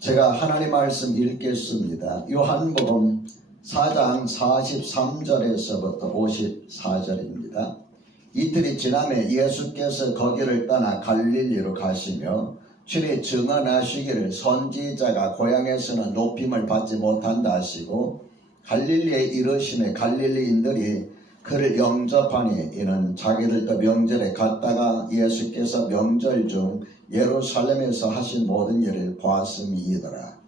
제가 하나님 말씀 읽겠습니다. 요한복음 4장 43절에서부터 54절입니다. 이틀이 지나매 예수께서 거기를 떠나 갈릴리로 가시며 주의 증언하시기를 선지자가 고향에서는 높임을 받지 못한다 하시고 갈릴리에 이르시매 갈릴리인들이 그를 영접하니 이는 자기들도 명절에 갔다가 예수께서 명절 중 예루살렘에서 하신 모든 일을 보았음이더라.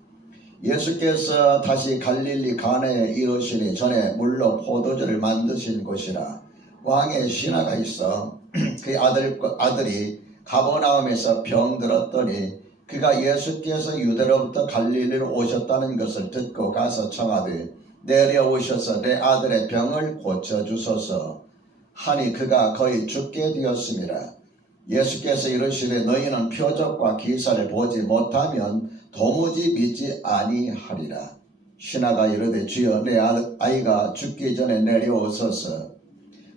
예수께서 다시 갈릴리 가나에 이르시니 전에 물로 포도주를 만드신 곳이라. 왕의 신하가 있어 그의 아들이 가버나움에서 병들었더니 그가 예수께서 유대로부터 갈릴리로 오셨다는 것을 듣고 가서 청하되 내려오셔서 내 아들의 병을 고쳐주소서 하니 그가 거의 죽게 되었음이라. 예수께서 이르시되 너희는 표적과 기사를 보지 못하면 도무지 믿지 아니하리라. 신하가 이르되 주여 내 아이가 죽기 전에 내려오소서.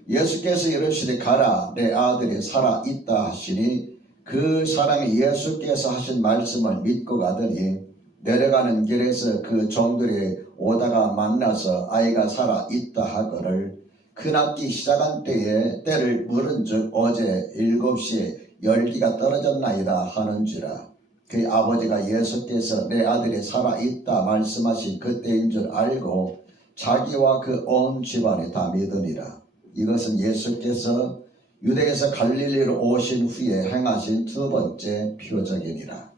예수께서 이르시되 가라 내 아들이 살아 있다 하시니 그 사람이 예수께서 하신 말씀을 믿고 가더니 내려가는 길에서 그 종들이 오다가 만나서 아이가 살아 있다 하거늘 그납기 시작한 때를 물은즉 어제 7시에 열기가 떨어졌나이다 하는지라. 그의 아버지가 예수께서 내 아들이 살아 있다 말씀하신 그때인 줄 알고 자기와 그 온 집안이 다 믿으니라. 이것은 예수께서 유대에서 갈릴리로 오신 후에 행하신 두 번째 표적이니라.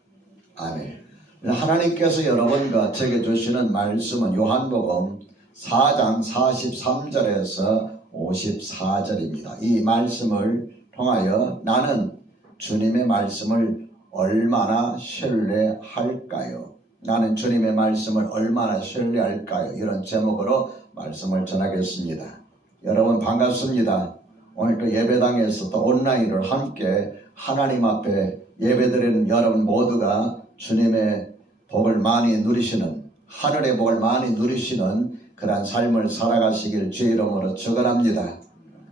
아멘. 하나님께서 여러분과 제게 주시는 말씀은 요한복음 4장 43절에서 54절입니다. 이 말씀을 통하여 나는 주님의 말씀을 얼마나 신뢰할까요? 나는 주님의 말씀을 얼마나 신뢰할까요? 이런 제목으로 말씀을 전하겠습니다. 여러분 반갑습니다. 오늘 또 예배당에서 또 온라인으로 함께 하나님 앞에 예배드리는 여러분 모두가 주님의 복을 많이 누리시는, 하늘의 복을 많이 누리시는 그러한 삶을 살아가시길 주의 이름으로 축원합니다.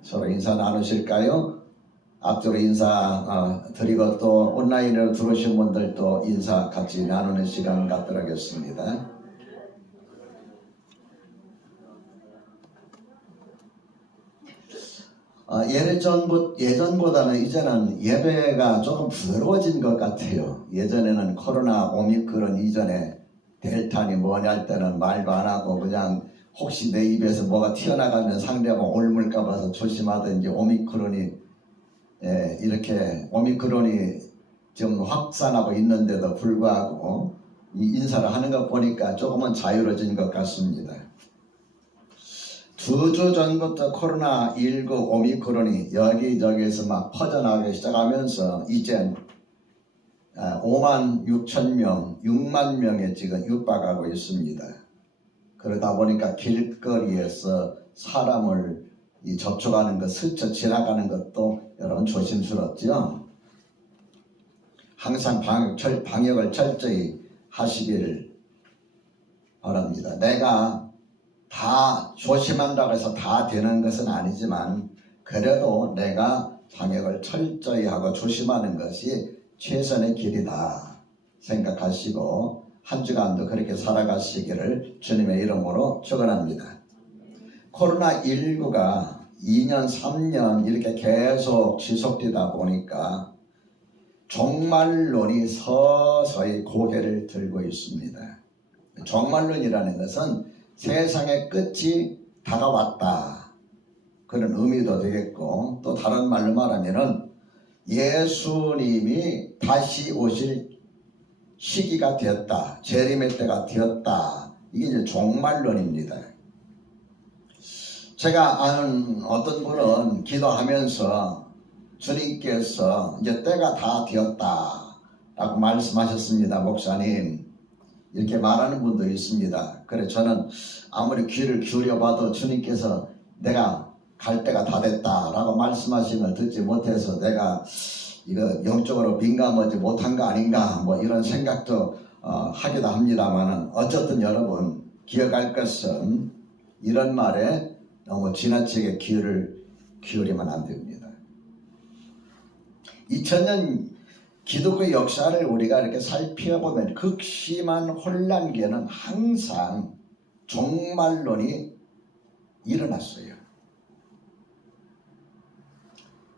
서로 인사 나누실까요? 앞쪽으로 인사 드리고 또 온라인으로 들어오신 분들도 인사 같이 나누는 시간 갖도록 하겠습니다. 예전보다는 이제는 예배가 조금 부드러워진 것 같아요. 예전에는 코로나 오미크론 이전에 델타니 뭐냐 할 때는 말도 안 하고 그냥 혹시 내 입에서 뭐가 튀어나가면 상대방 옮을까 봐서 조심하든지 오미크론이 좀 확산하고 있는데도 불구하고 이 인사를 하는 것 보니까 조금은 자유로워진 것 같습니다. 2주 전부터 코로나19 오미크론이 여기저기에서 막 퍼져나가기 시작하면서 이젠 5만 6천 명, 6만 명에 지금 육박하고 있습니다. 그러다 보니까 길거리에서 사람을 접촉하는 것, 스쳐 지나가는 것도 여러분 조심스럽죠. 항상 방역을 철저히 하시기를 바랍니다. 내가 다 조심한다고 해서 다 되는 것은 아니지만 그래도 내가 방역을 철저히 하고 조심하는 것이 최선의 길이다 생각하시고 한 주간도 그렇게 살아가시기를 주님의 이름으로 축원합니다. 코로나19가 2년 3년 이렇게 계속 지속되다 보니까 종말론이 서서히 고개를 들고 있습니다. 종말론이라는 것은 세상의 끝이 다가왔다 그런 의미도 되겠고 또 다른 말로 말하면은 예수님이 다시 오실 시기가 되었다, 재림의 때가 되었다, 이게 이제 종말론입니다. 제가 아는 어떤 분은 기도하면서 주님께서 이제 때가 다 되었다 라고 말씀하셨습니다. 목사님 이렇게 말하는 분도 있습니다. 그래 저는 아무리 귀를 기울여봐도 주님께서 내가 갈 때가 다 됐다 라고 말씀하신 걸 듣지 못해서 내가 이거 영적으로 민감하지 못한 거 아닌가 뭐 이런 생각도 하기도 합니다만 어쨌든 여러분 기억할 것은 이런 말에 너무 지나치게 귀를 기울이면 안 됩니다. 2000년 기독교 역사를 우리가 이렇게 살펴보면 극심한 혼란기에는 항상 종말론이 일어났어요.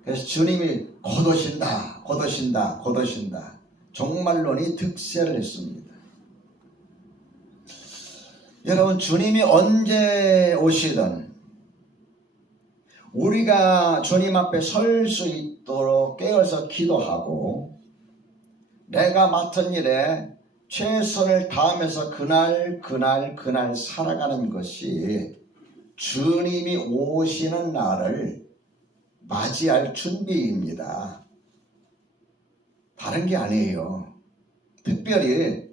그래서 주님이 곧 오신다, 곧 오신다, 곧 오신다. 종말론이 득세를 했습니다. 여러분, 주님이 언제 오시든 우리가 주님 앞에 설 수 있도록 깨어서 기도하고 내가 맡은 일에 최선을 다하면서 그날 살아가는 것이 주님이 오시는 날을 맞이할 준비입니다. 다른 게 아니에요. 특별히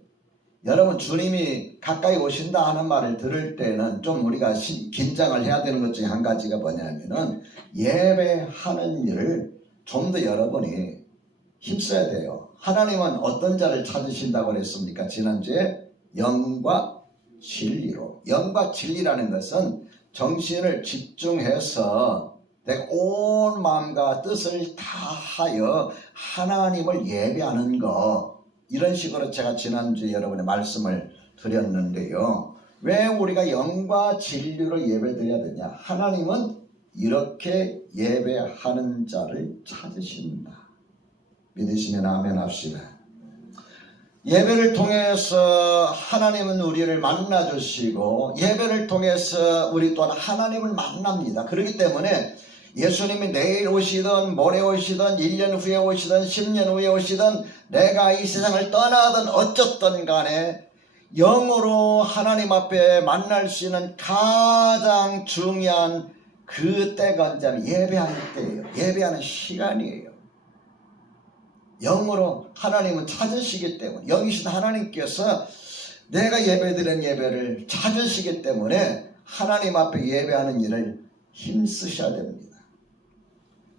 여러분, 주님이 가까이 오신다 하는 말을 들을 때는 좀 우리가 긴장을 해야 되는 것 중에 한 가지가 뭐냐면은 예배하는 일을 좀 더 여러분이 힘써야 돼요. 하나님은 어떤 자를 찾으신다고 그랬습니까? 지난주에 영과 진리로. 영과 진리라는 것은 정신을 집중해서 내가 온 마음과 뜻을 다하여 하나님을 예배하는 것, 이런 식으로 제가 지난주에 여러분의 말씀을 드렸는데요. 왜 우리가 영과 진리로 예배드려야 되냐? 하나님은 이렇게 예배하는 자를 찾으신다. 믿으시면 아멘 합시다. 예배를 통해서 하나님은 우리를 만나주시고 예배를 통해서 우리 또한 하나님을 만납니다. 그렇기 때문에 예수님이 내일 오시든 모레 오시든 1년 후에 오시든 10년 후에 오시든 내가 이 세상을 떠나든 어쨌든 간에 영으로 하나님 앞에 만날 수 있는 가장 중요한 그 때가 언제냐면 예배하는 때예요. 예배하는 시간이에요. 영으로 하나님은 찾으시기 때문에, 영이신 하나님께서 내가 예배드린 예배를 찾으시기 때문에 하나님 앞에 예배하는 일을 힘쓰셔야 됩니다.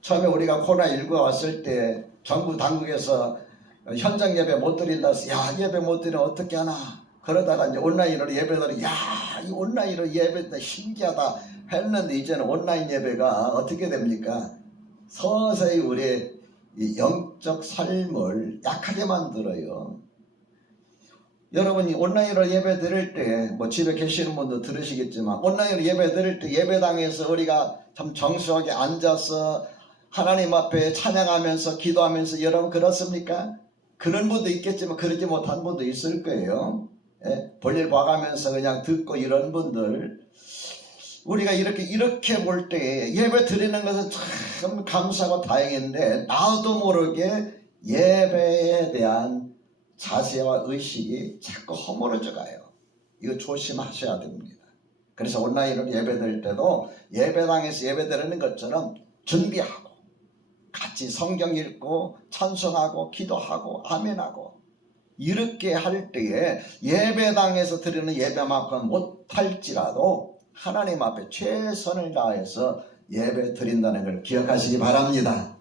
처음에 우리가 코로나19가 왔을 때 정부 당국에서 현장 예배 못 드린다 해서 야, 예배 못 드리면 어떻게 하나, 그러다가 이제 온라인으로 예배드리, 야, 이 온라인으로 예배다 신기하다 했는데 이제는 온라인 예배가 어떻게 됩니까? 서서히 우리의 이 영적 삶을 약하게 만들어요. 여러분이 온라인으로 예배 드릴 때, 뭐 집에 계시는 분도 들으시겠지만 온라인으로 예배 드릴 때 예배당에서 우리가 참 정수하게 앉아서 하나님 앞에 찬양하면서 기도하면서, 여러분 그렇습니까? 그런 분도 있겠지만 그러지 못한 분도 있을 거예요. 예? 볼일 봐가면서 그냥 듣고 이런 분들, 우리가 이렇게 볼 때 예배 드리는 것은 참 감사하고 다행인데 나도 모르게 예배에 대한 자세와 의식이 자꾸 허물어져 가요. 이거 조심하셔야 됩니다. 그래서 온라인으로 예배 드릴 때도 예배당에서 예배 드리는 것처럼 준비하고 같이 성경 읽고 찬송하고 기도하고 아멘하고 이렇게 할 때에 예배당에서 드리는 예배만큼 못할지라도 하나님 앞에 최선을 다해서 예배 드린다는 걸 기억하시기 바랍니다.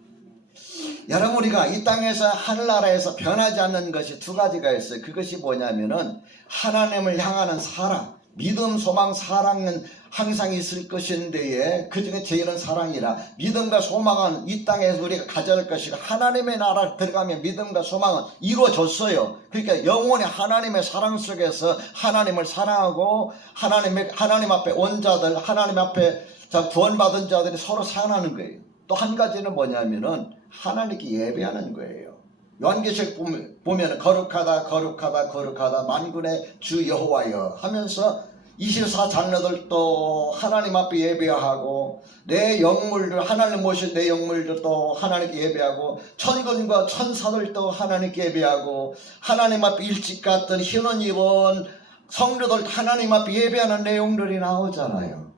여러분, 우리가 이 땅에서 하늘나라에서 변하지 않는 것이 두 가지가 있어요. 그것이 뭐냐면은 하나님을 향하는 사랑, 믿음, 소망, 사랑은 항상 있을 것인데 그 중에 제일은 사랑이라. 믿음과 소망은 이 땅에서 우리가 가져야 할 것이고 하나님의 나라 들어가면 믿음과 소망은 이루어졌어요. 그러니까 영원히 하나님의 사랑 속에서 하나님을 사랑하고 하나님 앞에 온 자들, 하나님 앞에 구원받은 자들이 서로 사랑하는 거예요. 또 한 가지는 뭐냐면은 하나님께 예배하는 거예요. 요한계시록 보면 거룩하다 만군의 주 여호와여 하면서 24장로들도 하나님 앞에 예배하고 내 영물들, 하나님 모신 내 영물들도 하나님께 예배하고 천군과 천사들도 하나님께 예배하고 하나님 앞에 일찍 갔던 흰옷 입은 성도들 하나님 앞에 예배하는 내용들이 나오잖아요.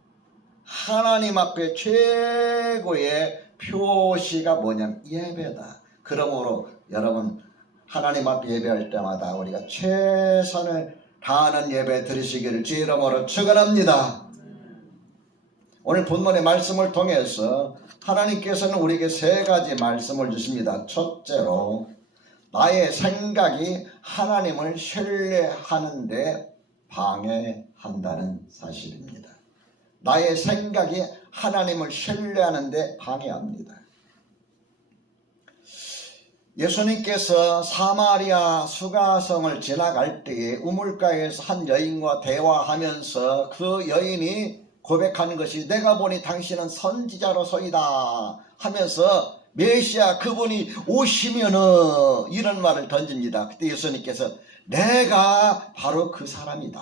하나님 앞에 최고의 표시가 뭐냐면 예배다. 그러므로 여러분, 하나님 앞에 예배할 때마다 우리가 최선을 다하는 예배 드리시기를 주의 이름으로 축원합니다. 오늘 본문의 말씀을 통해서 하나님께서는 우리에게 세 가지 말씀을 주십니다. 첫째로, 나의 생각이 하나님을 신뢰하는 데 방해한다는 사실입니다. 나의 생각이 하나님을 신뢰하는 데 방해합니다. 예수님께서 사마리아 수가성을 지나갈 때에 우물가에서 한 여인과 대화하면서 그 여인이 고백하는 것이 내가 보니 당신은 선지자로서이다 하면서 메시아 그분이 오시면은 이런 말을 던집니다. 그때 예수님께서 내가 바로 그 사람이다.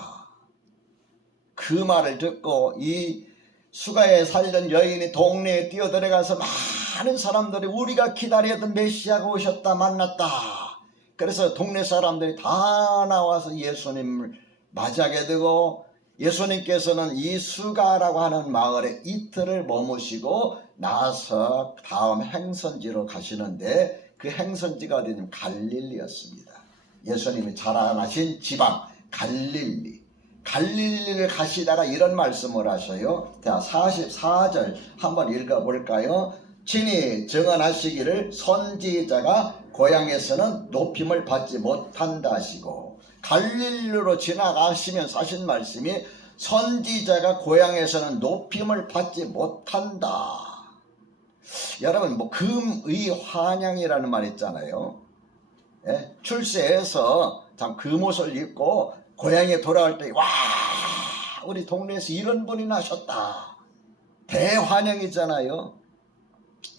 그 말을 듣고 이 수가에 살던 여인이 동네에 뛰어들어가서 많은 사람들이 우리가 기다리던 메시아가 오셨다 만났다. 그래서 동네 사람들이 다 나와서 예수님을 맞이하게 되고 예수님께서는 이 수가라고 하는 마을에 이틀을 머무시고 나서 다음 행선지로 가시는데 그 행선지가 어디냐면 갈릴리였습니다. 예수님이 자라나신 지방 갈릴리를 가시다가 이런 말씀을 하셔요. 자, 44절 한번 읽어볼까요? 친히 증언하시기를 선지자가 고향에서는 높임을 받지 못한다 하시고 갈릴리로 지나가시면서 하신 말씀이 선지자가 고향에서는 높임을 받지 못한다. 여러분 뭐 금의 환향이라는 말 있잖아요. 예? 출세해서 참 금옷을 입고 고향에 돌아올 때 와 우리 동네에서 이런 분이 나셨다. 대환영이잖아요.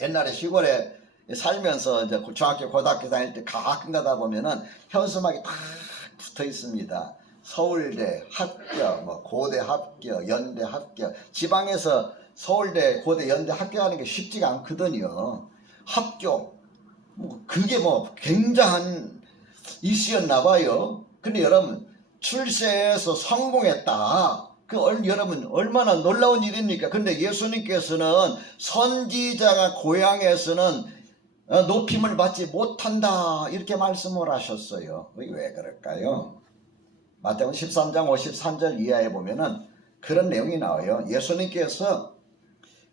옛날에 시골에 살면서 이제 중학교 고등학교 다닐 때 가끔 가다 보면은 현수막이 딱 붙어 있습니다. 서울대 합격, 뭐 고대 합격, 연대 합격. 지방에서 서울대, 고대, 연대 합격하는 게 쉽지가 않거든요. 합격, 뭐 그게 뭐 굉장한 이슈였나 봐요. 근데 여러분 출세해서 성공했다. 여러분 얼마나 놀라운 일입니까? 근데 예수님께서는 선지자가 고향에서는 높임을 받지 못한다 이렇게 말씀을 하셨어요. 왜 그럴까요? 마태복음 13장 53절 이하에 보면은 그런 내용이 나와요. 예수님께서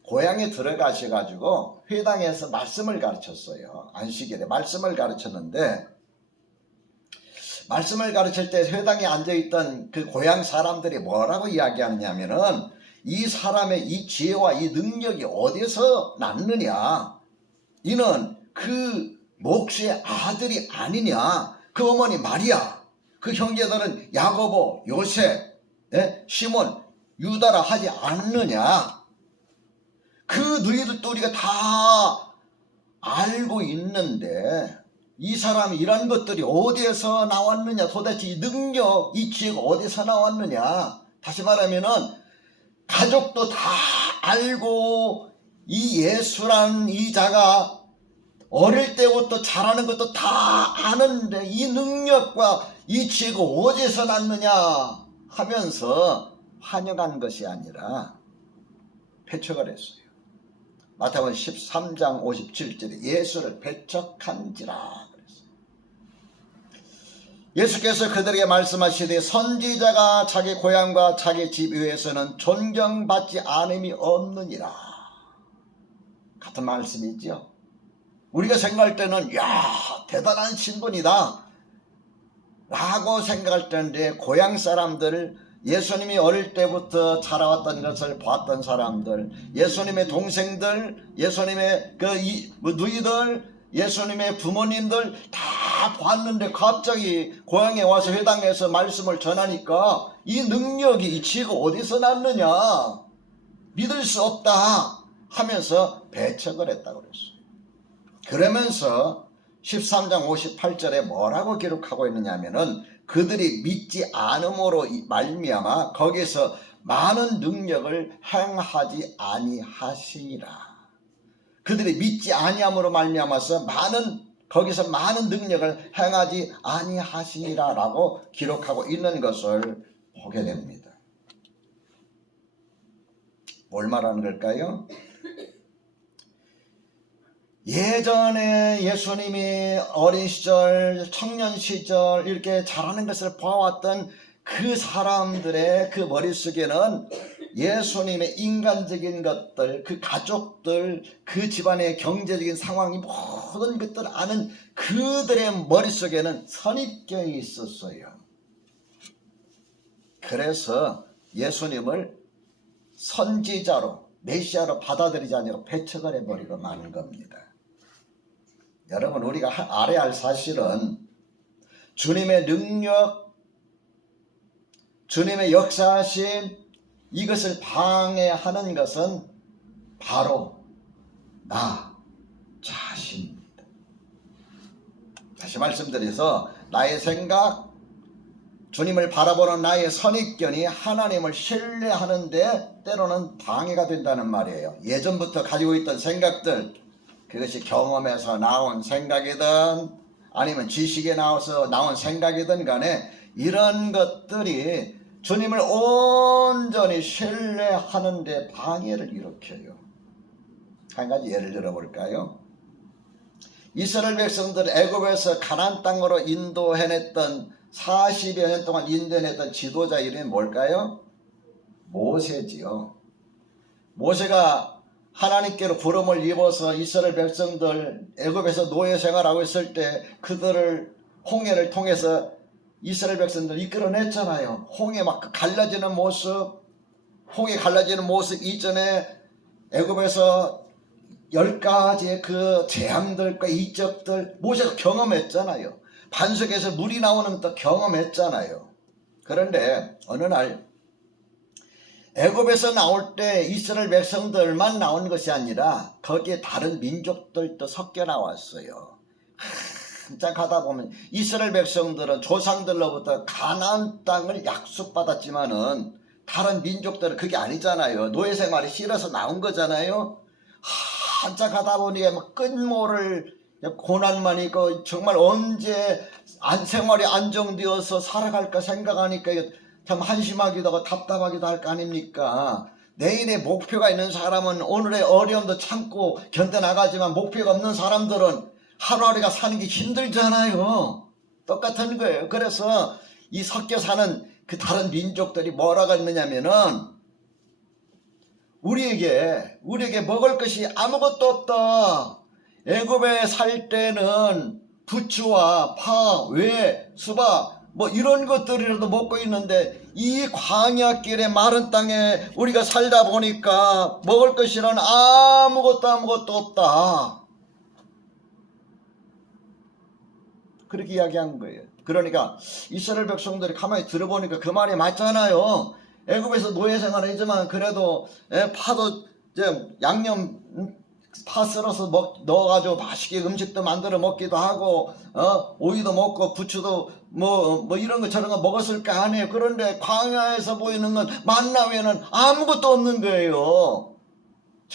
고향에 들어가셔가지고 회당에서 말씀을 가르쳤어요. 안식일에 말씀을 가르쳤는데 말씀을 가르칠 때 회당에 앉아있던 그 고향 사람들이 뭐라고 이야기하느냐면은 이 사람의 이 지혜와 이 능력이 어디서 났느냐, 이는 그 목수의 아들이 아니냐, 그 어머니 마리아, 그 형제들은 야고보, 요셉, 시몬, 유다라 하지 않느냐. 그 너희들도 우리가 다 알고 있는데 이 사람이 이런 것들이 어디에서 나왔느냐, 도대체 이 능력, 이 지혜가 어디서 나왔느냐. 다시 말하면은 가족도 다 알고 이 예수라는 이 자가 어릴 때부터 잘하는 것도 다 아는데 이 능력과 이 지혜가 어디서 났느냐 하면서 환영한 것이 아니라 배척을 했어요. 마태복음 13장 57절에 예수를 배척한지라 그랬어요. 예수께서 그들에게 말씀하시되 선지자가 자기 고향과 자기 집 위에서는 존경받지 않음이 없느니라. 같은 말씀이죠. 우리가 생각할 때는 야 대단한 신분이다 라고 생각할 때인데 고향 사람들, 예수님이 어릴 때부터 자라왔던 것을 봤던 사람들, 예수님의 동생들, 예수님의 누이들, 예수님의 부모님들 다 봤는데 갑자기 고향에 와서 회당에서 말씀을 전하니까 이 능력이, 이 지혜가 어디서 났느냐, 믿을 수 없다 하면서 배척을 했다고 그랬어요. 그러면서 13장 58절에 뭐라고 기록하고 있느냐 하면은 그들이 믿지 않음으로 말미암아 거기서 많은 능력을 행하지 아니하시니라. 그들이 믿지 아니함으로 말미암아서 거기서 많은 능력을 행하지 아니하시니라 라고 기록하고 있는 것을 보게 됩니다. 뭘 말하는 걸까요? 예전에 예수님이 어린 시절, 청년 시절 이렇게 자라는 것을 봐왔던 그 사람들의 그 머릿속에는 예수님의 인간적인 것들, 그 가족들, 그 집안의 경제적인 상황이 모든 것들을 아는 그들의 머릿속에는 선입견이 있었어요. 그래서 예수님을 선지자로, 메시아로 받아들이지 않고 배척을 해버리고 마는 겁니다. 여러분, 우리가 알아야 할 사실은 주님의 능력, 주님의 역사하심, 이것을 방해하는 것은 바로 나 자신입니다. 다시 말씀드려서 나의 생각, 주님을 바라보는 나의 선입견이 하나님을 신뢰하는데 때로는 방해가 된다는 말이에요. 예전부터 가지고 있던 생각들, 그것이 경험에서 나온 생각이든 아니면 지식에 나와서 나온 생각이든 간에 이런 것들이 주님을 온전히 신뢰하는 데 방해를 일으켜요. 한 가지 예를 들어볼까요? 이스라엘 백성들 애굽에서 가나안 땅으로 인도해냈던 40여 년 동안 인도해냈던 지도자 이름이 뭘까요? 모세지요. 모세가 하나님께로 부름을 입어서 이스라엘 백성들 애굽에서 노예 생활하고 있을 때 그들을 홍해를 통해서 이스라엘 백성들 이끌어냈잖아요. 홍해 막 갈라지는 모습, 홍해 갈라지는 모습 이전에 애굽에서 10가지의 그 재앙들과 이적들 모세가 경험했잖아요. 반석에서 물이 나오는 것도 경험했잖아요. 그런데 어느 날 애굽에서 나올 때 이스라엘 백성들만 나온 것이 아니라 거기에 다른 민족들도 섞여 나왔어요. 한참 가다 보면 이스라엘 백성들은 조상들로부터 가나안 땅을 약속받았지만은 다른 민족들은 그게 아니잖아요. 노예 생활이 싫어서 나온 거잖아요. 한참 가다 보니까 막 끝모를 고난만 있고 정말 언제 생활이 안정되어서 살아갈까 생각하니까 참 한심하기도 하고 답답하기도 할 거 아닙니까? 내일의 목표가 있는 사람은 오늘의 어려움도 참고 견뎌나가지만 목표가 없는 사람들은 하루하루가 사는 게 힘들잖아요. 똑같은 거예요. 그래서 이 섞여 사는 그 다른 민족들이 뭐라고 했느냐면은 우리에게 먹을 것이 아무것도 없다. 애굽에 살 때는 부추와 파, 외, 수박 뭐 이런 것들이라도 먹고 있는데 이 광야길의 마른 땅에 우리가 살다 보니까 먹을 것이란 아무것도 없다. 그렇게 이야기한 거예요. 그러니까 이스라엘 백성들이 가만히 들어보니까 그 말이 맞잖아요. 애굽에서 노예 생활을 했지만 그래도 파도 양념 파 썰어서 넣어가지고 맛있게 음식도 만들어 먹기도 하고 오이도 먹고 부추도 뭐 이런 거 저런 거 먹었을 거 아니에요. 그런데 광야에서 보이는 건 만나 외에는 아무것도 없는 거예요.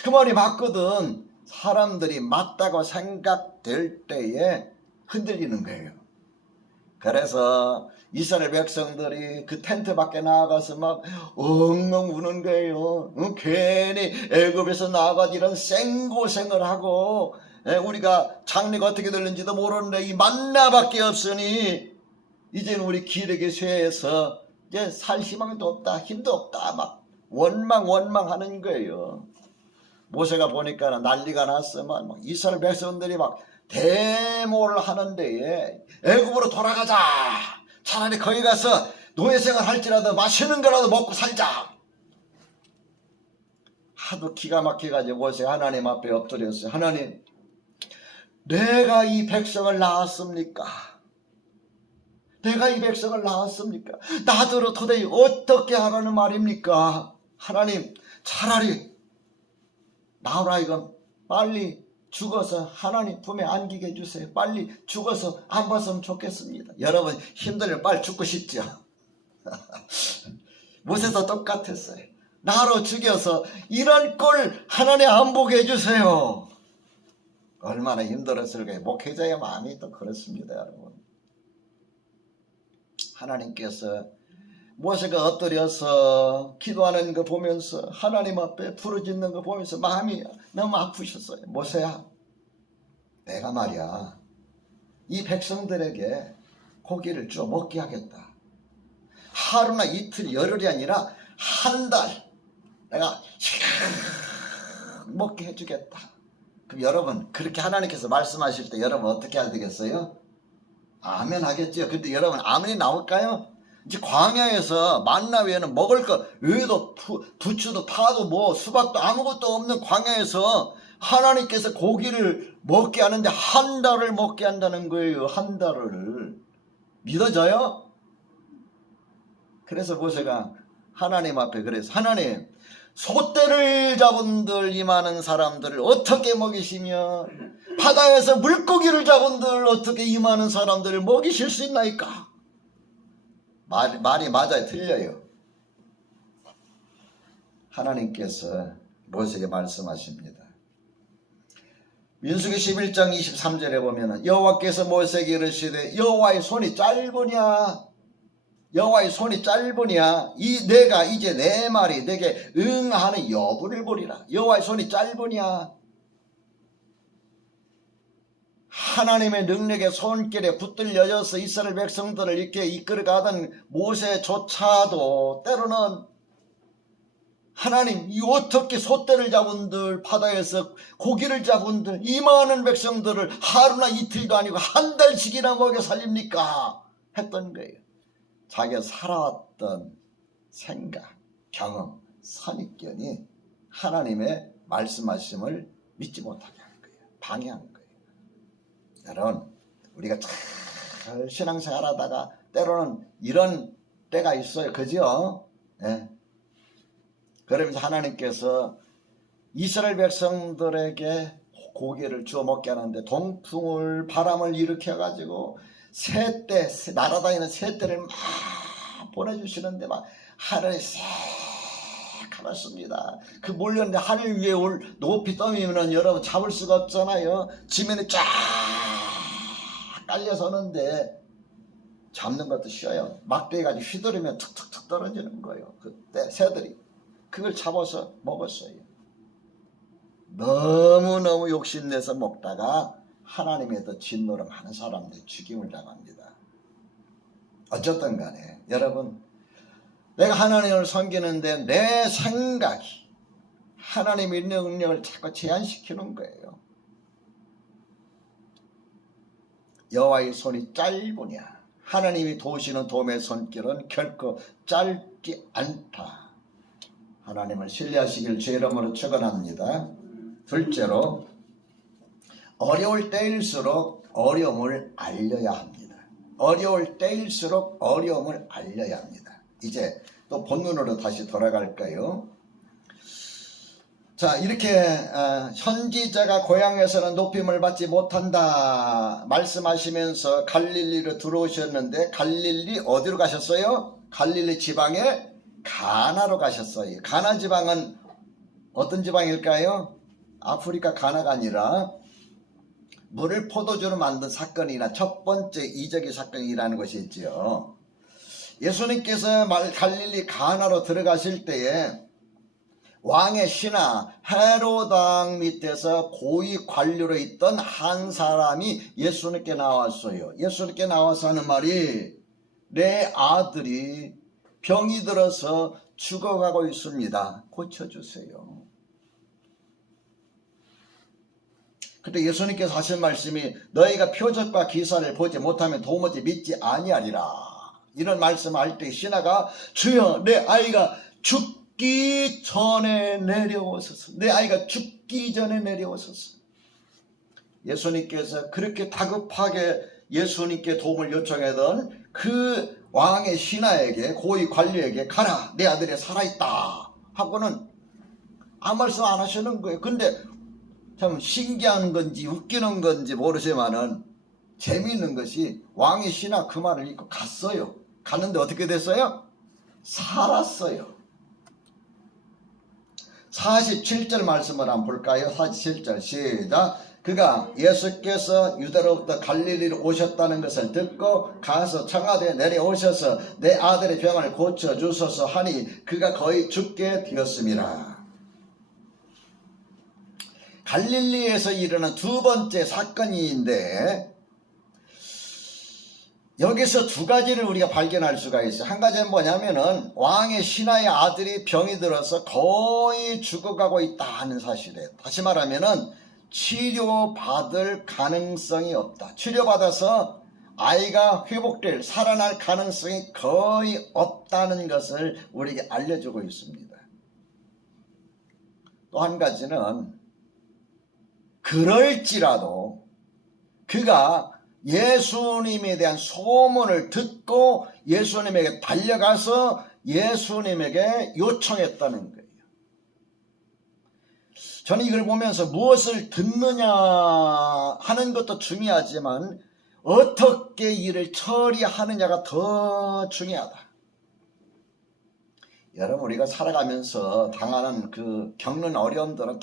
그 말이 맞거든. 사람들이 맞다고 생각될 때에 흔들리는 거예요. 그래서 이스라엘 백성들이 그 텐트 밖에 나가서 막 엉엉 우는 거예요. 괜히 애굽에서 나가서 이런 생고생을 하고 우리가 장래가 어떻게 되는지도 모르는데 이 만나밖에 없으니 이제는 우리 기력이 쇠해서 이제 살 희망도 없다, 힘도 없다, 막 원망하는 거예요. 모세가 보니까 난리가 났어. 막 이스라엘 백성들이 막 데모를 하는데 애굽으로 돌아가자. 차라리 거기 가서 노예생활 할지라도 맛있는 거라도 먹고 살자. 하도 기가 막혀가지고 모세가 하나님 앞에 엎드렸어요. 하나님, 내가 이 백성을 낳았습니까? 내가 이 백성을 낳았습니까? 나더러 도대체 어떻게 하라는 말입니까? 하나님, 차라리 나오라 이건 빨리 죽어서 하나님 품에 안기게 해주세요. 빨리 죽어서 안 봤으면 좋겠습니다. 여러분 힘들면 빨리 죽고 싶죠? 모세도 똑같았어요. 나로 죽여서 이런 꼴 하나님 안 보게 해주세요. 얼마나 힘들었을까요? 목회자의 마음이 또 그렇습니다. 여러분, 하나님께서 모세가 엎드려서 기도하는 거 보면서 하나님 앞에 부르짖는 거 보면서 마음이 너무 아프셨어요. 모세야, 내가 말이야 이 백성들에게 고기를 주어 먹게 하겠다. 하루나 이틀 열흘이 아니라 한 달 내가 먹게 해주겠다. 그럼 여러분 그렇게 하나님께서 말씀하실 때 여러분 어떻게 해야 되겠어요? 아멘 하겠죠. 근데 여러분 아멘이 나올까요? 이제 광야에서 만나 외에는 먹을 거 외에도 부추도 파도 뭐 수박도 아무것도 없는 광야에서 하나님께서 고기를 먹게 하는데 한 달을 먹게 한다는 거예요. 한 달을. 믿어져요? 그래서 모세가 하나님 앞에 그래서 하나님, 솥대를 잡은들 임하는 사람들을 어떻게 먹이시며 바다에서 물고기를 잡은들 어떻게 임하는 사람들을 먹이실 수 있나이까? 말이 맞아요? 틀려요? 하나님께서 모세에게 말씀하십니다. 민수기 11장 23절에 보면 여호와께서 모세에게 이르시되 여호와의 손이 짧으냐? 여호와의 손이 짧으냐? 내가 이제 내 말이 내게 응하는 여부를 보리라. 여호와의 손이 짧으냐? 하나님의 능력의 손길에 붙들려져서 이스라엘 백성들을 이렇게 이끌어가던 모세조차도 때로는 하나님, 이 어떻게 솥대를 잡은들 바다에서 고기를 잡은들 이 많은 백성들을 하루나 이틀도 아니고 한 달씩이나 먹여 살립니까? 했던 거예요. 자기가 살아왔던 생각, 경험, 선입견이 하나님의 말씀하심을 믿지 못하게 하는 거예요. 방해하는 거예요. 여러분, 우리가 잘 신앙생활 하다가 때로는 이런 때가 있어요. 그죠? 네. 그러면서 하나님께서 이스라엘 백성들에게 고기를 주워 먹게 하는데 동풍을 바람을 일으켜가지고 새떼 날아다니는 새떼를 막 보내주시는데 막 하늘이 새카맣습니다. 그 몰렸는데 하늘 위에 높이 떠미면 여러분 잡을 수가 없잖아요. 지면에 쫙 깔려서는데 잡는 것도 쉬워요. 막대기 가지고 휘두르면 툭툭툭 떨어지는 거예요. 그때 새들이 그걸 잡아서 먹었어요. 너무너무 욕심내서 먹다가 하나님의 더 진노름하는 사람들이 죽임을 당합니다. 어쨌든 간에 여러분, 내가 하나님을 섬기는데 내 생각이 하나님의 능력을 자꾸 제한시키는 거예요. 여호와의 손이 짧으냐? 하나님이 도우시는 도움의 손길은 결코 짧지 않다. 하나님을 신뢰하시길 주 이름으로 축원합니다. 둘째로, 어려울 때일수록 어려움을 알려야 합니다. 어려울 때일수록 어려움을 알려야 합니다. 이제 또 본문으로 다시 돌아갈까요? 자, 이렇게 현지자가 고향에서는 높임을 받지 못한다 말씀하시면서 갈릴리로 들어오셨는데 갈릴리 어디로 가셨어요? 갈릴리 지방에 가나로 가셨어요. 가나 지방은 어떤 지방일까요? 아프리카 가나가 아니라 물을 포도주로 만든 사건이나 첫 번째 이적의 사건이라는 것이 있죠. 예수님께서 갈릴리 가나로 들어가실 때에 왕의 신하 헤로당 밑에서 고위 관료로 있던 한 사람이 예수님께 나왔어요. 예수님께 나와서 하는 말이 내 아들이 병이 들어서 죽어가고 있습니다. 고쳐주세요. 그때 예수님께서 하신 말씀이 너희가 표적과 기사를 보지 못하면 도무지 믿지 아니하리라. 이런 말씀할 때 신하가 주여 내 아이가 죽기 전에 내려오소서. 내 아이가 죽기 전에 내려오소서. 예수님께서 그렇게 다급하게 예수님께 도움을 요청하던 그 왕의 신하에게 고위 관료에게 가라 내 아들이 살아있다 하고는 아무 말씀 안 하시는 거예요. 근데 참 신기한 건지 웃기는 건지 모르지만은 재미있는 것이 왕의 신하 그 말을 읽고 갔어요. 갔는데 어떻게 됐어요? 살았어요. 47절 말씀을 한번 볼까요? 47절 시작. 그가 예수께서 유다로부터 갈릴리로 오셨다는 것을 듣고 가서 청하되 내려오셔서 내 아들의 병을 고쳐주소서 하니 그가 거의 죽게 되었습니다. 갈릴리에서 일어난 두 번째 사건인데 여기서 두 가지를 우리가 발견할 수가 있어요. 한 가지는 뭐냐면은 왕의 신하의 아들이 병이 들어서 거의 죽어가고 있다 하는 사실이에요. 다시 말하면은 치료받을 가능성이 없다. 치료받아서 아이가 회복될 살아날 가능성이 거의 없다는 것을 우리에게 알려주고 있습니다. 또 한 가지는 그럴지라도 그가 예수님에 대한 소문을 듣고 예수님에게 달려가서 예수님에게 요청했다는 거예요. 저는 이걸 보면서 무엇을 듣느냐 하는 것도 중요하지만 어떻게 일을 처리하느냐가 더 중요하다. 여러분, 우리가 살아가면서 당하는 겪는 어려움들은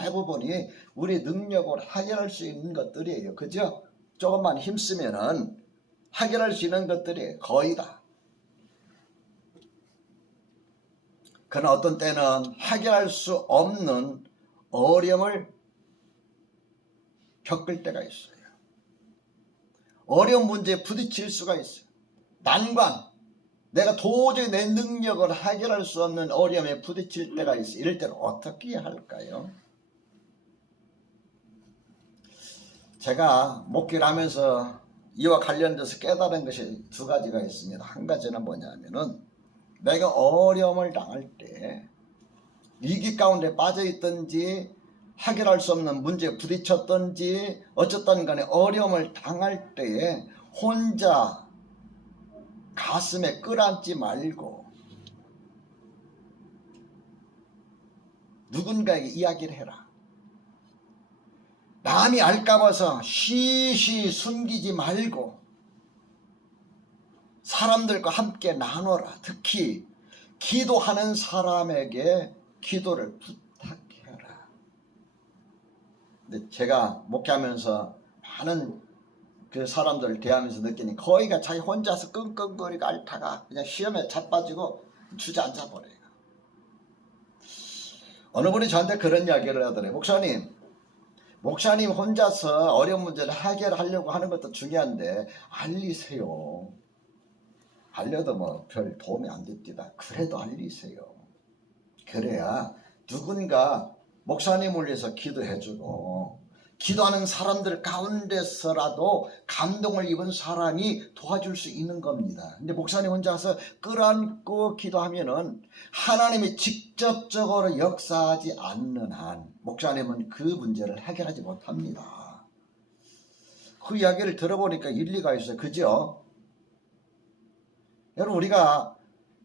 대부분이 우리 능력으로 해결할 수 있는 것들이에요. 그죠? 조금만 힘쓰면은 해결할 수 있는 것들이 거의 다. 그러나 어떤 때는 해결할 수 없는 어려움을 겪을 때가 있어요. 어려운 문제에 부딪힐 수가 있어요. 난관, 내가 도저히 내 능력을 해결할 수 없는 어려움에 부딪힐 때가 있어요. 이럴 때는 어떻게 해야 할까요? 제가 목회를 하면서 이와 관련돼서 깨달은 것이 두 가지가 있습니다. 한 가지는 뭐냐면은 내가 어려움을 당할 때 위기 가운데 빠져있든지 해결할 수 없는 문제에 부딪혔든지 어쨌든 간에 어려움을 당할 때에 혼자 가슴에 끌어안지 말고 누군가에게 이야기를 해라. 남이 알까 봐서 쉬쉬 숨기지 말고 사람들과 함께 나눠라. 특히 기도하는 사람에게 기도를 부탁해라. 근데 제가 목회하면서 많은 그 사람들을 대하면서 느끼니 거의가 자기 혼자서 끙끙거리고 앓다가 그냥 시험에 자빠지고 주저앉아 버려요. 어느 분이 저한테 그런 이야기를 하더래요. 목사님 혼자서 어려운 문제를 해결하려고 하는 것도 중요한데 알리세요. 알려도 뭐 별 도움이 안 됩니다. 그래도 알리세요. 그래야 누군가 목사님을 위해서 기도해주고 기도하는 사람들 가운데서라도 감동을 입은 사람이 도와줄 수 있는 겁니다. 근데 목사님 혼자서 끌어안고 기도하면은 하나님이 직접적으로 역사하지 않는 한 목사님은 그 문제를 해결하지 못합니다. 그 이야기를 들어보니까 일리가 있어요. 그죠? 여러분, 우리가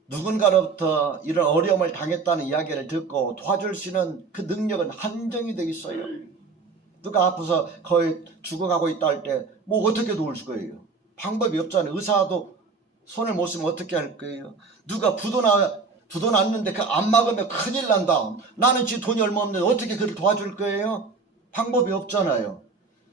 누군가로부터 이런 어려움을 당했다는 이야기를 듣고 도와줄 수 있는 그 능력은 한정이 되어 있어요. 누가 아파서 거의 죽어가고 있다 할 때 뭐 어떻게 도울 거예요? 방법이 없잖아요. 의사도 손을 못 쓰면 어떻게 할 거예요? 누가 부도 났는데 그 안 막으면 큰일 난다. 나는 지금 돈이 얼마 없는데 어떻게 그를 도와줄 거예요? 방법이 없잖아요.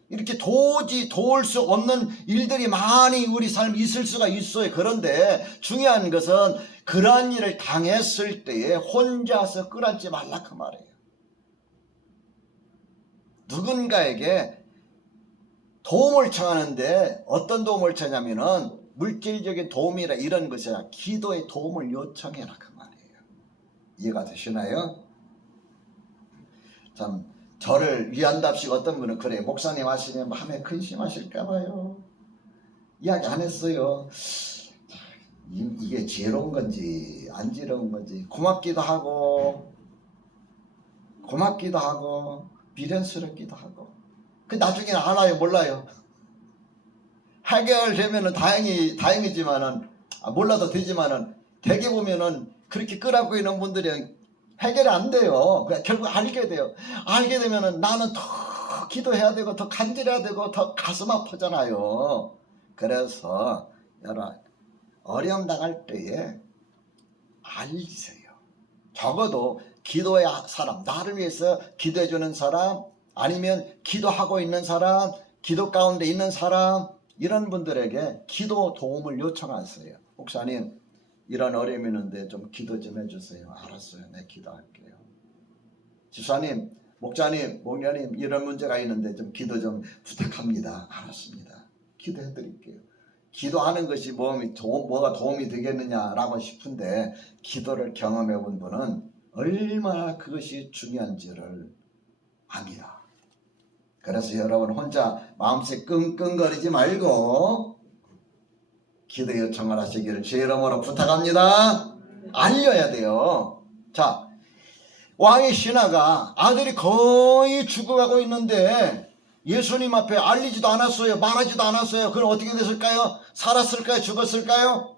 이렇게 도저히 도울 수 없는 일들이 많이 우리 삶에 있을 수가 있어요. 그런데 중요한 것은 그러한 일을 당했을 때에 혼자서 끌어안지 말라 그 말이에요. 누군가에게 도움을 청하는데 어떤 도움을 청하냐면은 물질적인 도움이라 이런 것이 아니라 기도의 도움을 요청해라 그 말이에요. 이해가 되시나요? 참 저를 위한답시고 어떤 분은 그래 목사님 하시면 마음에 근심하실까 봐요. 이야기 안 했어요. 이게 지혜로운 건지 안 지혜로운 건지 고맙기도 하고 미련스럽기도 하고 그 나중에는 알아요 몰라요. 해결되면은 다행이지만은 몰라도 되지만은 대개 보면은 그렇게 끌어안고 있는 분들이 해결이 안 돼요. 결국 알게 돼요. 알게 되면은 나는 더 기도해야 되고 더 간절해야 되고 더 가슴 아프잖아요. 그래서 여러분 어려움 당할 때에 알리세요. 적어도 기도의 사람, 나를 위해서 기도해주는 사람, 아니면 기도하고 있는 사람, 기도 가운데 있는 사람, 이런 분들에게 기도 도움을 요청하세요. 목사님 이런 어려움이 있는데 좀 기도 좀 해주세요. 알았어요. 네 기도할게요. 집사님, 목자님, 목녀님 이런 문제가 있는데 좀 기도 좀 부탁합니다. 알았습니다. 기도해드릴게요. 기도하는 것이 뭐가 도움이 되겠느냐라고 싶은데 기도를 경험해 본 분은 얼마나 그것이 중요한지를 압니다. 그래서 여러분 혼자 마음속에 끙끙거리지 말고 기도 요청을 하시기를 주의 이름으로 부탁합니다. 알려야 돼요. 자, 왕의 신하가 아들이 거의 죽어가고 있는데 예수님 앞에 알리지도 않았어요. 말하지도 않았어요. 그럼 어떻게 됐을까요? 살았을까요? 죽었을까요?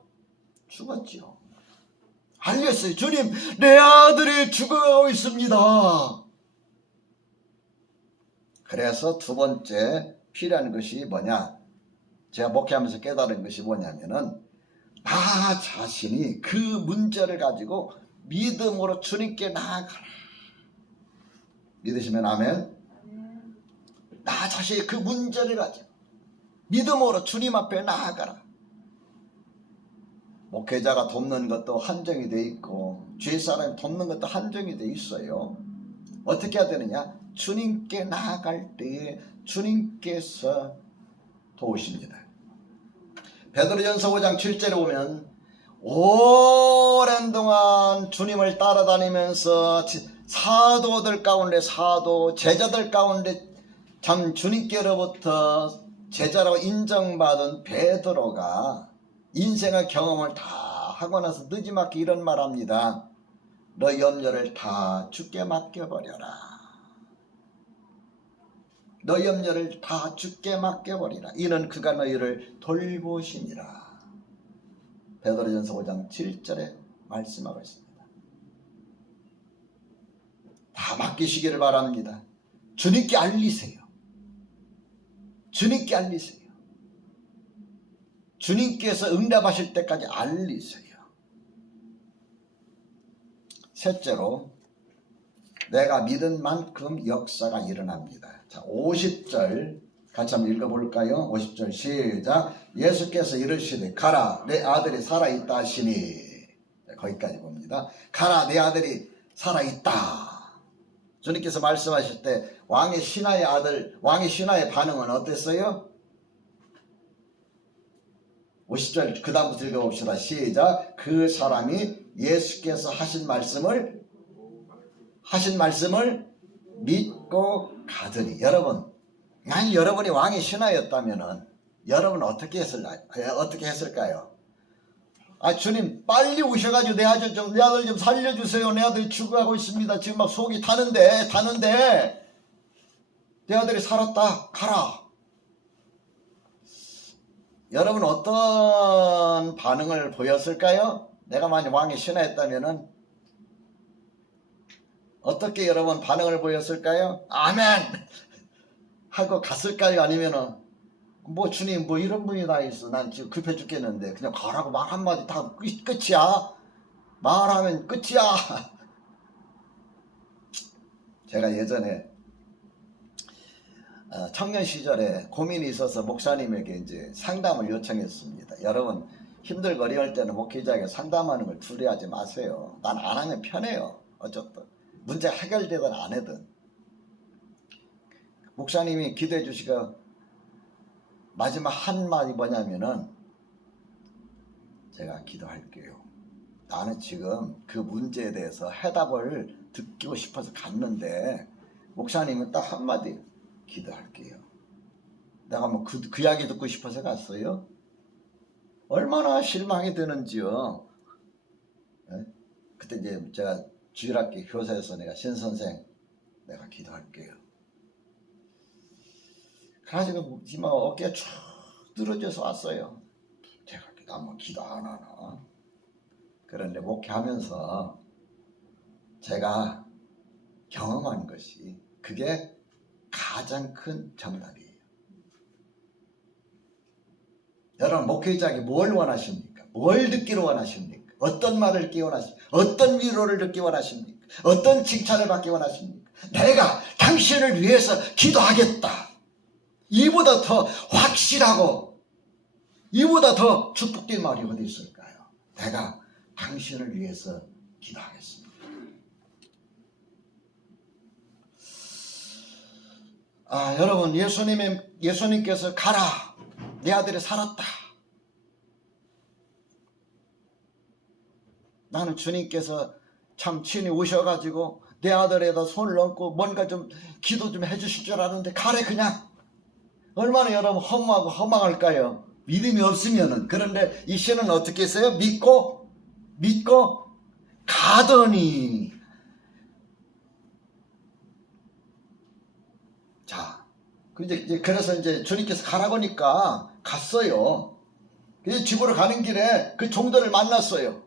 죽었죠. 알렸어요. 주님, 내 아들이 죽어가고 있습니다. 그래서 두 번째 필요한 것이 뭐냐? 제가 목회하면서 깨달은 것이 뭐냐면은 나 자신이 그 문제를 가지고 믿음으로 주님께 나아가라. 믿으시면 아멘. 나 자신이 그 문제를 가지고 믿음으로 주님 앞에 나아가라. 목회자가 돕는 것도 한정이 돼 있고 주위 사람이 돕는 것도 한정이 돼 있어요. 어떻게 해야 되느냐? 주님께 나아갈 때에 주님께서 도우십니다. 베드로전서 5장 7절에 보면 오랜 동안 주님을 따라다니면서 사도들 가운데 제자들 가운데 참 주님께로부터 제자라고 인정받은 베드로가 인생의 경험을 다 하고 나서 늦지막히 이런 말합니다. 너 염려를 다 주께 맡겨버려라. 너 염려를 다 주께 맡겨버리라. 이는 그가 너희를 돌보심이라. 베드로전서 5장 7절에 말씀하고 있습니다. 다 맡기시기를 바랍니다. 주님께 알리세요. 주님께 알리세요. 주님께서 응답하실 때까지 알리세요. 셋째로 내가 믿은 만큼 역사가 일어납니다. 자, 50절 같이 한번 읽어볼까요? 50절 시작. 예수께서 이르시되 가라 내 아들이 살아있다 하시니, 거기까지 봅니다. 가라 내 아들이 살아있다. 주님께서 말씀하실 때 왕의 신하의 아들, 왕의 신하의 반응은 어땠어요? 50절 그 다음부터 읽어봅시다. 시작. 그 사람이 예수께서 하신 말씀을 믿고 가더니. 여러분, 만약 여러분이 왕의 신하였다면은 여러분 어떻게 했을까요? 아, 주님 빨리 오셔가지고 내 아들 좀 살려주세요. 내 아들이 죽어가고 있습니다. 지금 막 속이 타는데 내 아들이 살았다. 가라. 여러분 어떤 반응을 보였을까요? 내가 만약 왕의 신하였다면은 어떻게 여러분 반응을 보였을까요? 아멘 하고 갔을까요? 아니면은 뭐 주님 뭐 이런 분이 다 있어. 난 지금 급해 죽겠는데 그냥 가라고 말 한마디 다 끝이야. 말하면 끝이야. 제가 예전에 청년 시절에 고민이 있어서 목사님에게 이제 상담을 요청했습니다. 여러분 힘들고 어려울 때는 목회자에게 상담하는 걸 두려워하지 마세요. 난 안 하면 편해요. 어쨌든 문제 해결되든 안 하든. 목사님이 기도해 주시고 마지막 한마디 뭐냐면은 제가 기도할게요. 나는 지금 그 문제에 대해서 해답을 듣고 싶어서 갔는데 목사님은 딱 한마디 기도할게요. 내가 뭐 그 이야기 듣고 싶어서 갔어요? 얼마나 실망이 되는지요. 네? 그때 이제 제가 주일학교 교사에서 내가 신선생 내가 기도할게요. 그래가지고 막 어깨가 쭉 늘어져서 왔어요. 제가 한번 기도 안 하나. 그런데 목회하면서 제가 경험한 것이 그게 가장 큰 정답이에요. 여러분 목회자에게 뭘 원하십니까? 뭘 듣기를 원하십니까? 어떤 말을 듣기 원하십니까? 어떤 위로를 듣기 원하십니까? 어떤 칭찬을 받기 원하십니까? 내가 당신을 위해서 기도하겠다. 이보다 더 확실하고 이보다 더 축복된 말이 어디 있을까요? 내가 당신을 위해서 기도하겠습니다. 여러분 예수님께서 가라 내 아들이 살았다. 나는 주님께서 참 친히 오셔가지고 내 아들에다 손을 얹고 뭔가 좀 기도 좀 해주실 줄 알았는데 가래 그냥. 얼마나 여러분 허무하고 허망할까요? 믿음이 없으면은. 그런데 이 시는 어떻게 했어요? 믿고 가더니 그래서 이제 주님께서 가라고 하니까 갔어요. 그래서 집으로 가는 길에 그 종들을 만났어요.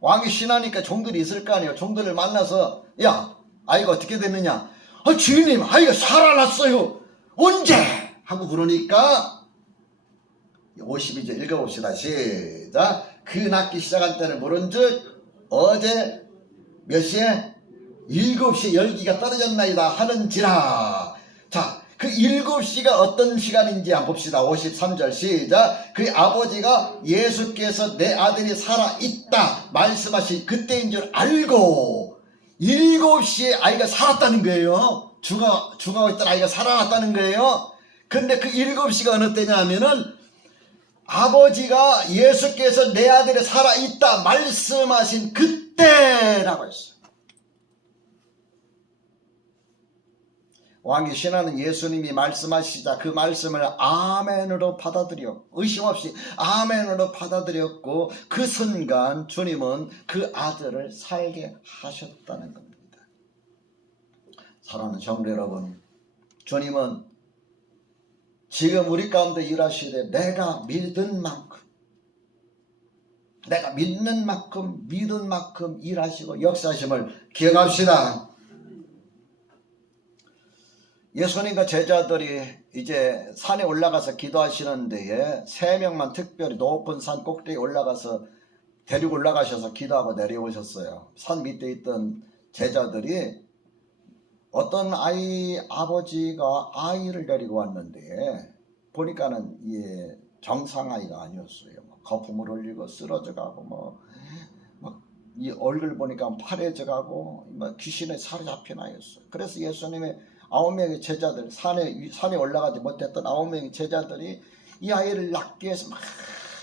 왕이 신하니까 종들이 있을 거 아니에요. 종들을 만나서 야, 아이가 어떻게 됐느냐? 주인님, 아이가 살아났어요. 언제? 하고 물으니까 52절 읽어봅시다. 시작. 그 낳기 시작한 때를 물은즉 어제 몇 시에? 7시에 열기가 떨어졌나이다 하는지라. 자, 그 7시가 어떤 시간인지 한번 봅시다. 53절 시작. 그 아버지가 예수께서 내 아들이 살아있다 말씀하신 그때인 줄 알고 7시에 아이가 살았다는 거예요. 죽어가고 있던 아이가 살아났다는 거예요. 근데 그 7시가 어느 때냐 하면은 아버지가 예수께서 내 아들이 살아있다 말씀하신 그때라고 했어요. 왕이 신하는 예수님이 말씀하시자 그 말씀을 아멘으로 받아들여 의심 없이 아멘으로 받아들였고 그 순간 주님은 그 아들을 살게 하셨다는 겁니다. 사랑하는 성도 여러분, 주님은 지금 우리 가운데 일하시되 내가 믿은 만큼, 내가 믿는 만큼 믿은 만큼 일하시고 역사하심을 기억합시다. 예수님과 제자들이 이제 산에 올라가서 기도하시는 데에 3명만 특별히 높은 산 꼭대기에 올라가서 데리고 올라가셔서 기도하고 내려오셨어요. 산 밑에 있던 제자들이 어떤 아버지가 아이를 데리고 왔는데 보니까는 정상 아이가 아니었어요. 거품을 흘리고 쓰러져가고 이 얼굴 보니까 파래져가고 귀신에 사로잡힌 아이였어요. 그래서 예수님의 9명의 제자들, 산에 올라가지 못했던 9명의 제자들이 이 아이를 낳기 위해서 막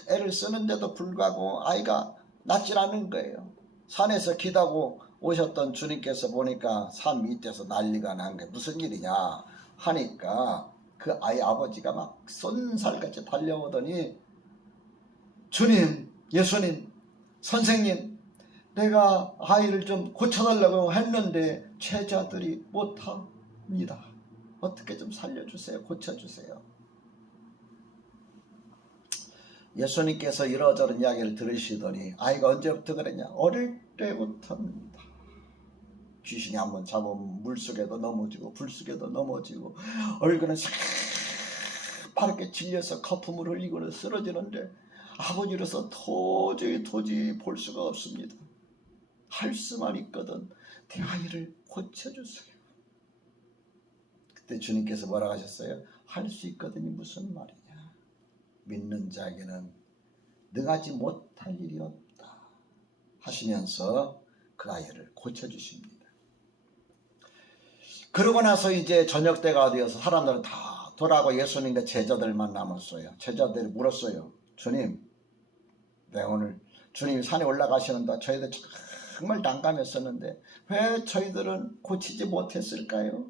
애를 쓰는데도 불구하고 아이가 낫질 않은 거예요. 산에서 기도하고 오셨던 주님께서 보니까 산 밑에서 난리가 난 게 무슨 일이냐 하니까 그 아이 아버지가 막 쏜살같이 달려오더니 주님, 예수님, 선생님, 내가 아이를 좀 고쳐달라고 했는데 제자들이 못합니다. 어떻게 좀 살려주세요. 고쳐주세요. 예수님께서 이러저런 이야기를 들으시더니 아이가 언제부터 그랬냐? 어릴 때부터입니다. 귀신이 한번 잡으면 물속에도 넘어지고 불속에도 넘어지고 얼굴은 새파랗게 질려서 거품을 흘리고는 쓰러지는데 아버지로서 도저히 볼 수가 없습니다. 할 수만 있거든 내 아이를 고쳐주세요. 그때 주님께서 뭐라고 하셨어요? 할 수 있거든이 무슨 말이냐? 믿는 자에게는 능하지 못할 일이 없다 하시면서 그 아이를 고쳐주십니다. 그러고 나서 이제 저녁 때가 되어서 사람들은 다 돌아가고 예수님과 제자들만 남았어요. 제자들이 물었어요. 주님, 내가 오늘 주님이 산에 올라가시는데 저희들 정말 난감했었는데 왜 저희들은 고치지 못했을까요?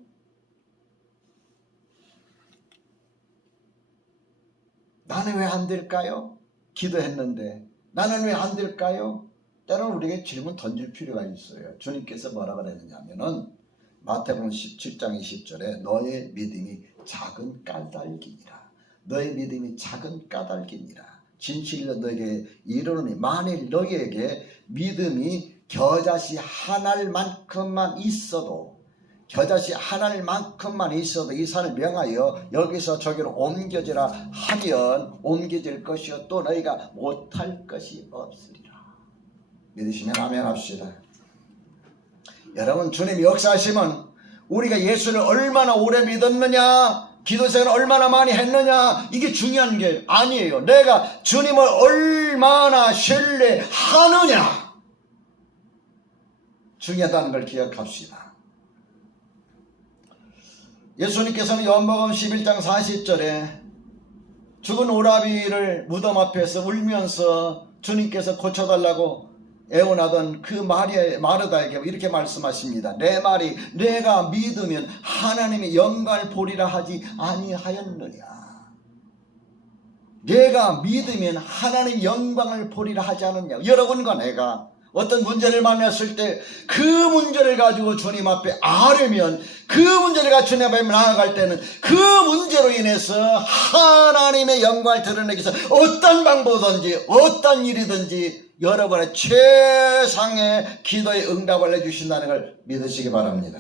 나는 왜 안 될까요? 기도했는데 나는 왜 안 될까요? 때로는 우리에게 질문 던질 필요가 있어요. 주님께서 뭐라 그랬느냐면은 마태복음 17장 20절에 너의 믿음이 작은 까닭이니라. 너의 믿음이 작은 까닭이니라. 진실로 너에게 이르노니 만일 너에게 믿음이 겨자씨 한 알만큼만 있어도 이 산을 명하여 여기서 저기로 옮겨지라 하면 옮겨질 것이요 또 너희가 못할 것이 없으리라. 믿으시면 아멘 합시다. 여러분, 주님이 역사하시면 우리가 예수를 얼마나 오래 믿었느냐, 기도생활을 얼마나 많이 했느냐, 이게 중요한 게 아니에요. 내가 주님을 얼마나 신뢰하느냐 중요하다는 걸 기억합시다. 예수님께서는 요한복음 11장 40절에 죽은 오라비를 무덤 앞에서 울면서 주님께서 고쳐달라고 애원하던 그 마르다에게 이렇게 말씀하십니다. 내 말이 내가 믿으면 하나님의 영광을 보리라 하지 아니하였느냐. 내가 믿으면 하나님의 영광을 보리라 하지 않았냐. 여러분과 내가 어떤 문제를 만났을 때 그 문제를 가지고 주님 앞에 아뢰면, 그 문제를 가지고 주님 앞에 나아갈 때는 그 문제로 인해서 하나님의 영광을 드러내기 위해서 어떤 방법이든지 어떤 일이든지 여러분의 최상의 기도에 응답을 해주신다는 걸 믿으시기 바랍니다.